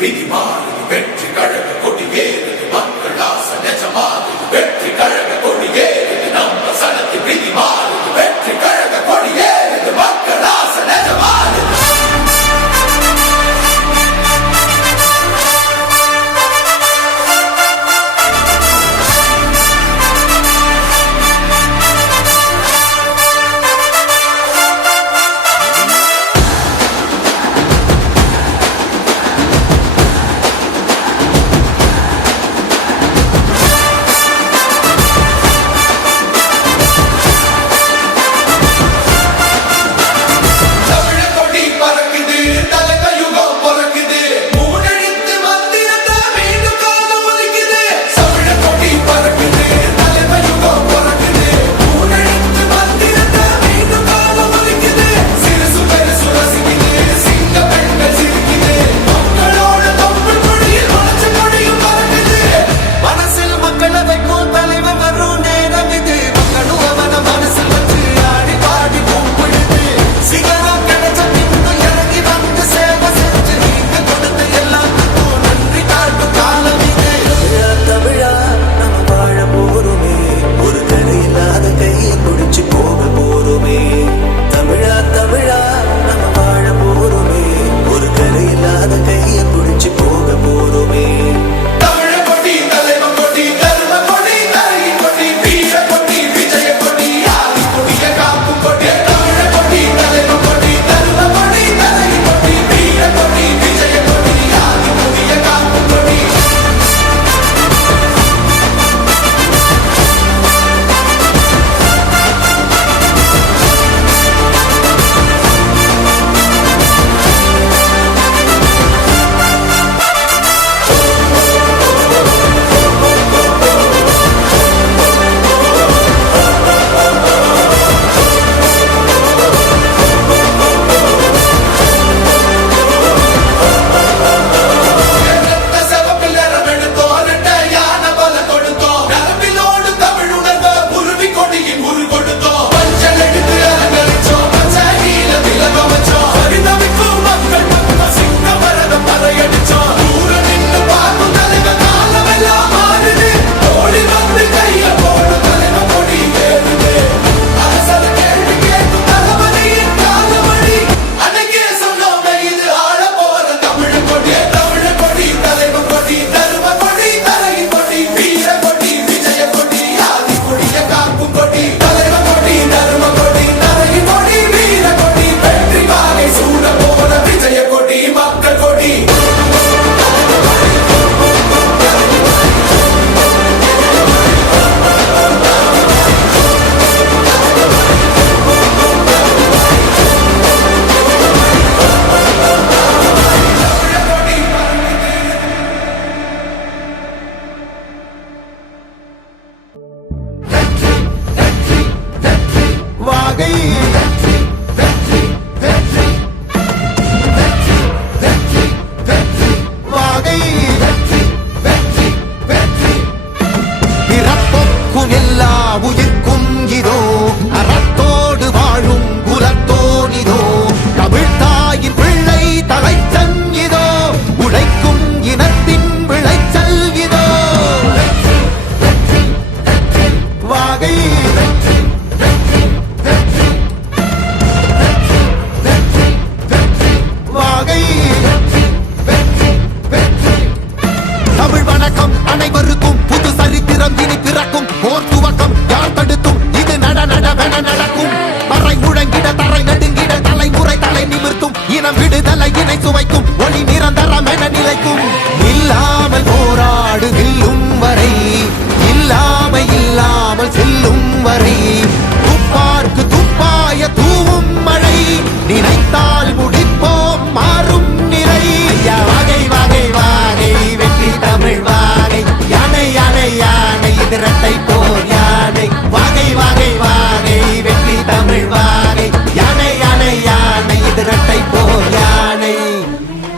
விதி மாறுது வெற்றி கழக கொடியேறுது மக்கள் ஆசை நிஜமாகுது வெற்றி கழக கொடியேறுது நம்ம சனத்தின் விதி மாறுது வெற்றி கழக கொடியேறுது மக்கள் ஆசை நிஜமாகுது.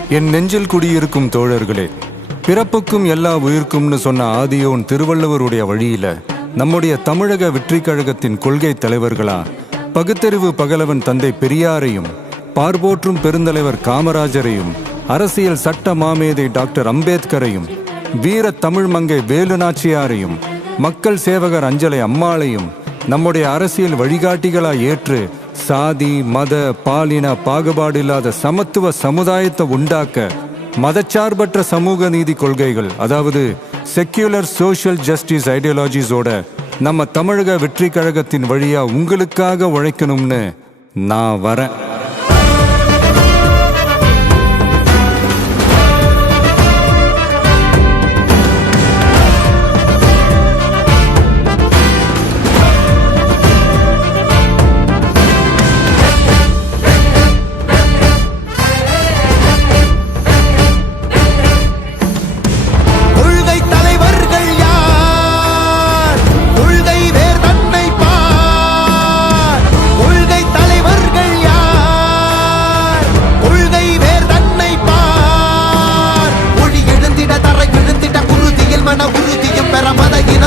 என் நெஞ்சில் குடியிருக்கும் தோழர்களே, பிறப்புக்கும் எல்லா உயிர்க்கும்னு சொன்ன ஆதியோன் திருவள்ளுவருடைய வழியில நம்முடைய தமிழக வெற்றி கழகத்தின் கொள்கை தலைவர்களா பகுத்தறிவு பகலவன் தந்தை பெரியாரையும் பார்போற்றும் பெருந்தலைவர் காமராஜரையும் அரசியல் சட்ட மாமேதை டாக்டர் அம்பேத்கரையும், வீர தமிழ் மங்கை வேலு நாச்சியாரையும், மக்கள் சேவகர் அஞ்சலை அம்மாளையும் நம்முடைய அரசியல் வழிகாட்டிகளாய் ஏற்று சாதி மத பாலின பாகுபாடு இல்லாத சமத்துவ சமுதாயத்தை உண்டாக்க மதச்சார்பற்ற சமூக நீதி கொள்கைகள், அதாவது செக்யூலர் சோஷியல் ஜஸ்டிஸ் ஐடியாலஜிஸோட நம்ம தமிழக வெற்றி கழகத்தின் வழியா உங்களுக்காக உழைக்கணும்னு நான் வரேன்.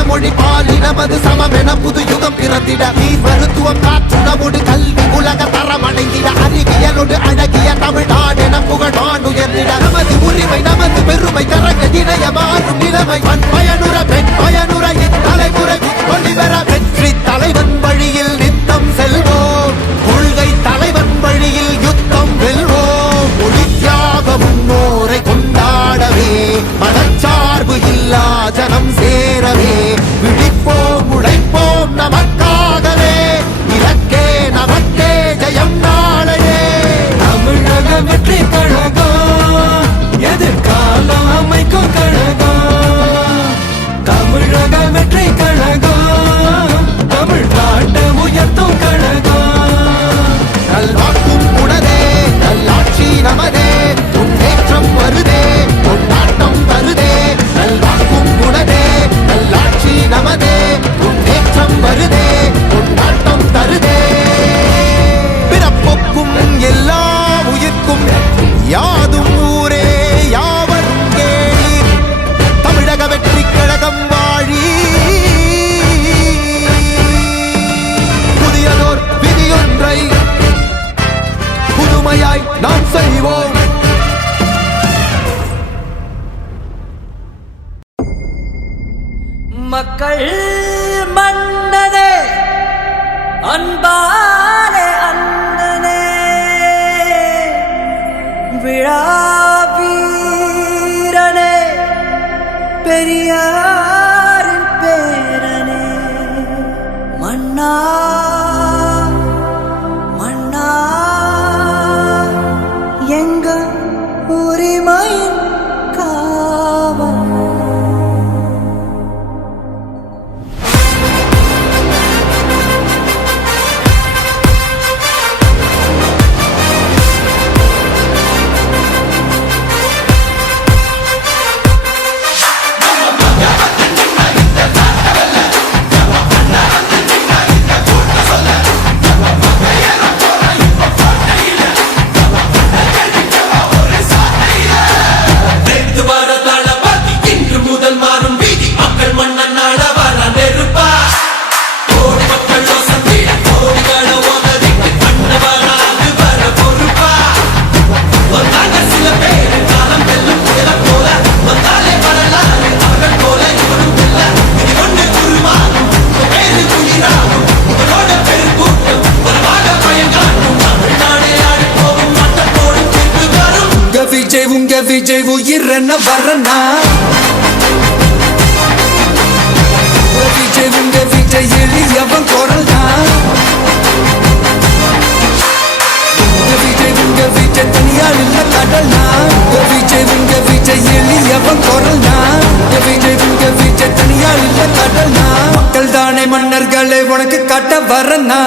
மொழி பாலினமது சமமென புது யுகம் பிறந்திட நீர் மருத்துவம் காற்றுணவோடு கல்வி உலக தரமடைந்திட அறிவியலோடு அழகிய தமிழ்நாடென புகழான் உயர்ந்திட நமது உரிமை நமது பெருமை கரங்க இணைய மாறும் நிலைமை பயனுற பெண் பயனுற இத்தலைமுறை ஒளிவர வெற்றி தலைவன் வழியில் நித்தம் செல்வோம், கொள்கை தலைவன் வழியில் யுத்தம் வெல்வோம். மொழி தியாக முன்னோரை கொண்டாடவே மதச்சார்பு இல்லா ஜனம் சேரவே விழிப்போம் உழைப்போம் நமக்காகவே இலக்கே நமக்கே ஜெயம் நாளையே. தமிழக வெற்றி கழகம் எதிர்காலம் அமைக்கும் கழகம். தமிழக வெற்றி கழகம் தமிழ்நாட்டை உயர்த்தும் கழகம். நல்வாக்கும் உடனே நல்லாட்சி நமதே, முன்னேற்றம் வருதே கொண்டாட்டம் வருதே. நல்வாக்கும் உடனே நல்லாட்சி நமதே, முன்னேற்றம் வருதே கொண்டாட்டம் தருதே. பிறப்புக்கும் எல்லா உயிர்க்கும் யாதும் ஊரே யாவரும் கேளீர், தமிழக வெற்றி கழகம் வாழி. புதியதோர் விதியொன்றை புதுமையாய் நாம் செய்வோம். மக்கள் மன்னனே அன்பாலே அண்ணனே விழா வீரனே பெரியாரின் பேரனே மன்னா மன்னா எங்க உரிமையின் காவல். உங்க விஜய் உயிரன வரனா, உங்க விஜய் எளியவன் குரல் தான். உங்க விஜய் தனியால் இல்ல கடல் தான். உங்க விஜய் எளியவன் குரல் தான். உங்க விஜய் தனியால் இல்ல கடல் தான். மக்கள் தானே மன்னர்களை உனக்கு காட்ட வரனா.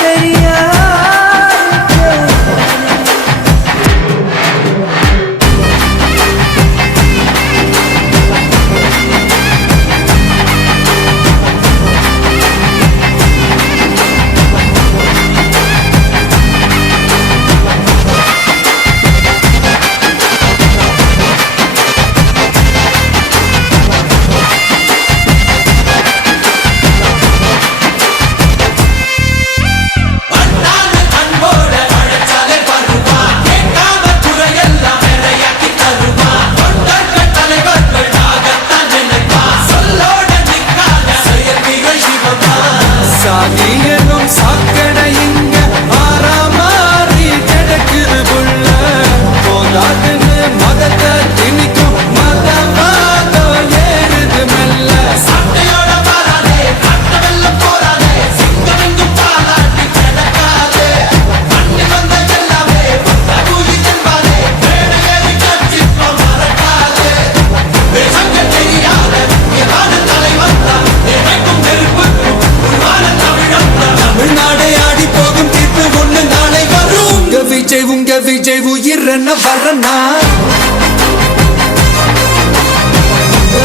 பெரியார் வரனா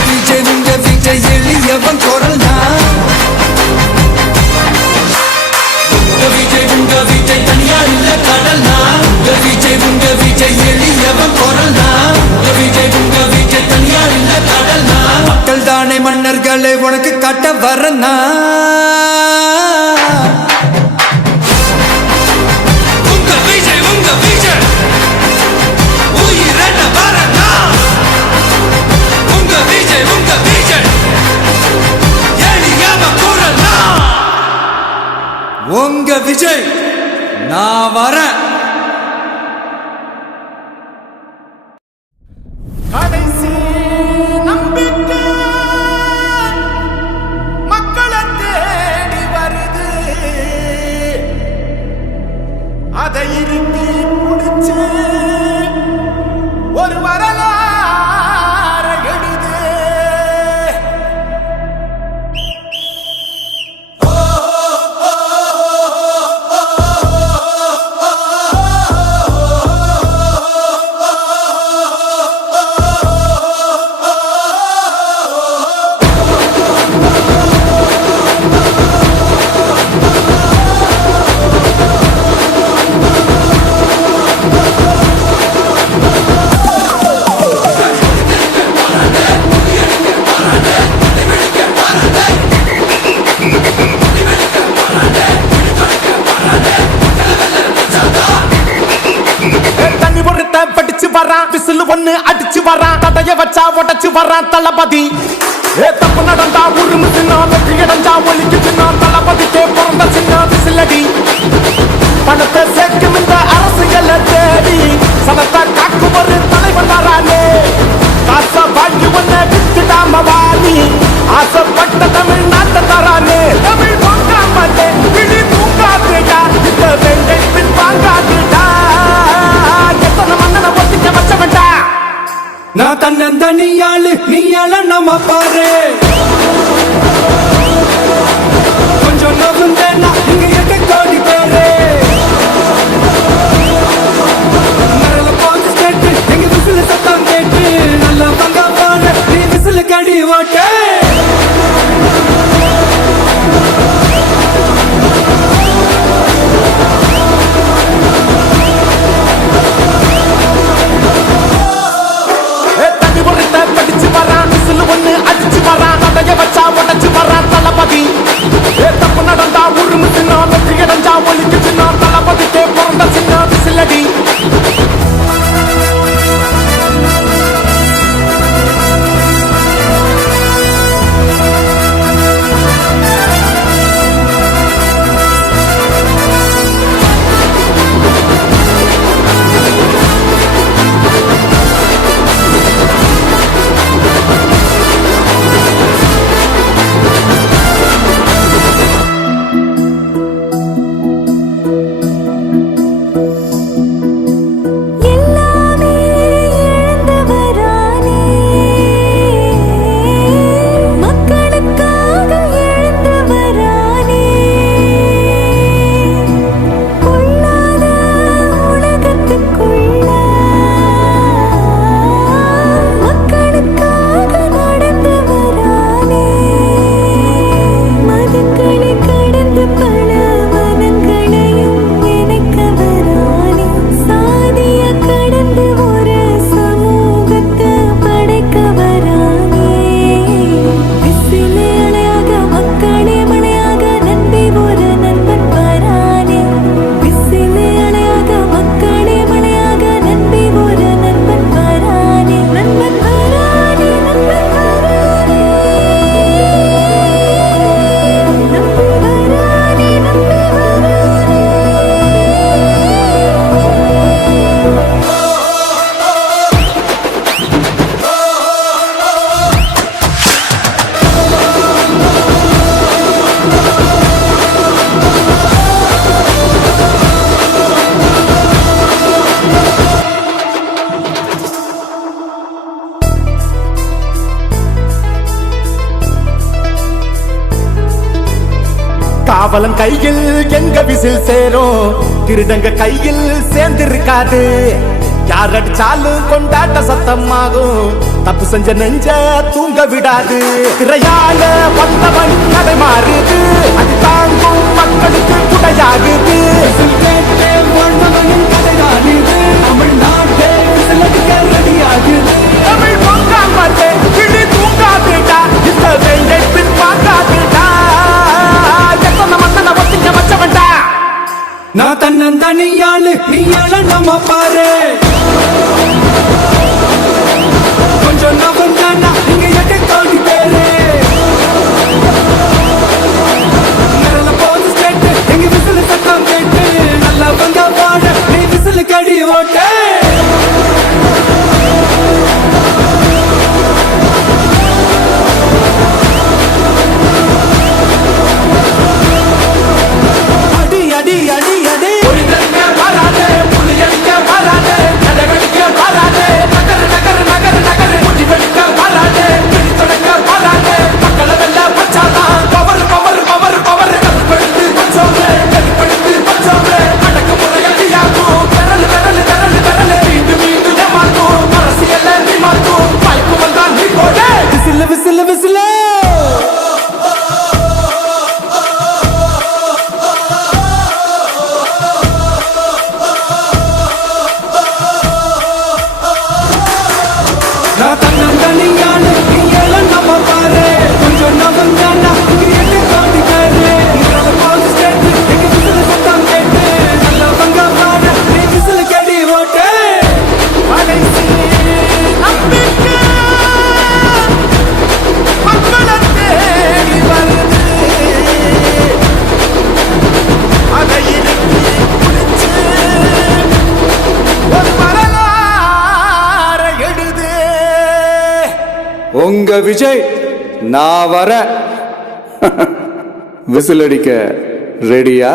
விஜய் உங்க விஜய் எளியவன் குரல்னா விஜய் உங்க விஜய் தனியா இல்ல கடல்னா விஜய் உங்க விஜய் எளியவன் குரல்னா விஜய் உங்க விஜய் தனியா இல்ல கடல்னா மக்கள் தானே மன்னர்களே உனக்கு காட்ட வரனா உங்க விஜய் உயிரென வரனா உங்க விஜய் எளியவன் குரல்னா உங்க விஜய் நான் வரேன் கடைசி நம்பிக்கை மக்களை தேடி வருது அதை இறுக்கி முடிச்சு ஒரு வரலாறு எழுது தண்ணி பொறுத்த படிச்சு வரான் விசில் ஒண்ணு அடிச்சு வரான் தடைய வச்சா உடச்சு வரான் தளபதி தப்பு நடந்தா உருமு சின்ன வெற்றி அடைஞ்சா ஒலிக்கு சின்ன தளபதிக்கே பிறந்த சின்ன விசிலடி பணத்தை சேர்க்கும் இந்த அரசியலை தேடி சனத்தை காக்கும் ஒரு தலைவன் வரானே காசை வாங்கி ஒன்ன வித்துடாம வாணி ஆசைப்பட்ட தமிழ்நாட்டை தரானே தமிழ் வாங்காமலே விழி தூங்காதுடா இந்த வெங்கை பின் வாங்காதுடா எத்தனை மன்னனை ஒத்திக்க வச்சவன்டா நான் தன்னந்தனியாளு நீயாள நம்ம பாரு கொஞ்சம் நோக்குந்தேன்னா இங்க எட்ட கோடி பேரு மரல போது கேட்டு எங்க விசில சத்தம் கேட்டு நல்லா பங்க பாரு நீ விசில கடி ஓட்டு தண்ணி பொறுத்த படிச்சு வரான் விசில் ஒண்ணு அடிச்சு வரான் தடைய வச்சா உடச்சு வரான் தளபதி தப்பு நடந்தா உருமு சின்ன வெற்றி அடைஞ்சா ஒலிக்கு சின்ன தளபதிக்கே பிறந்த சின்ன விசிலடி எல்லாமே இழந்தவரானே மக்களுக்காக இழந்தவரானே கொள்ளாத உலகத்துக்குள்ள மக்களுக்காக நடந்தவரானே மதங்களை கடந்து பல வனங்களையும் இணைக்கவரானே சாதிய கடந்து ஒரு சமூகத்தை படைக்கவரானே விசிலே அணையாக மக்களே மழையாக நம்பி ஒரு நண்பன் வரானே விசிலே அணையாக மக்களே மழையாக நம்பி ஒரு நண்பன் வரானே நண்பன் வரானே நண்பன் வரானே நம்பி வரானே நம்பி வரானே காவலன் கையில் எங்க விசில் சேரும் திருடங்க கையில் சேர்ந்திருக்காது யார் அடிச்சாலும் கொண்டாட்ட சத்தமாகும் தப்பு செஞ்ச நெஞ்ச தூங்க விடாது திரையால வந்தவன் கதை மாறுது அது தாங்கும் மக்களுக்கு குடையாகுது தமிழ்நாட்டே ரெடியாகுது தமிழ் பொங்காமட்டே கிளி தூங்காதுடா இந்த வெங்கை பின் பார்க்காதுடா எத்தனை மத்தனை ஒத்திங்க வச்சவன்டா நான் தன்னந்தனியாளு நீயாள நம்ம பாரு கொஞ்சம் நவந்தானா இங்க எட்டு கோடி பேரு நிரல போது ஸ்டேட் எங்க விசில் சத்தம் கேட்டு நல்லவங்க பாட நீ விசில் கடி ஓட்டு அடி அடி அடி அடி புலிதங்க வராதே புலியங்க வராதே நகரங்க வராதே நகர நகர நகர நகர முடிவெடுக்க வராதே பிடி தொடங்க வராதே மக்களை வெல்ல பச்சாதா பவர் பவர் பவர் பவர் கல்படுத்து பச்சோமே கல்படுத்து பச்சோமே அடக்கு முறையாகும் விரல் விரல் விரல் விரல் மீண்டும் மீண்டும் ஏமாற்றும் அரசியல் நீ மாற்றும் வாய்ப்பு வந்தால் நீ போட விசில் விசில் விசில் நான் தன்னந்தனியாளு நீயாள நம்ம பாரு கொஞ்சம் நவந்தானா இங்க எட்டு கோடி பேரு நிரல போது ஸ்டேட் எங்க விசில் சத்தம் கேட்டு நல்லவங்க பாட நீ விசில் கடி ஓட்டு கடைசி நம்பிக்கை மக்களை தேடி வருது அதை இறுக்கி பிடிச்சு ஒரு வரலாறு எழுது உங்க விஜய் நான் வர விசில் அடிக்க ரெடியா?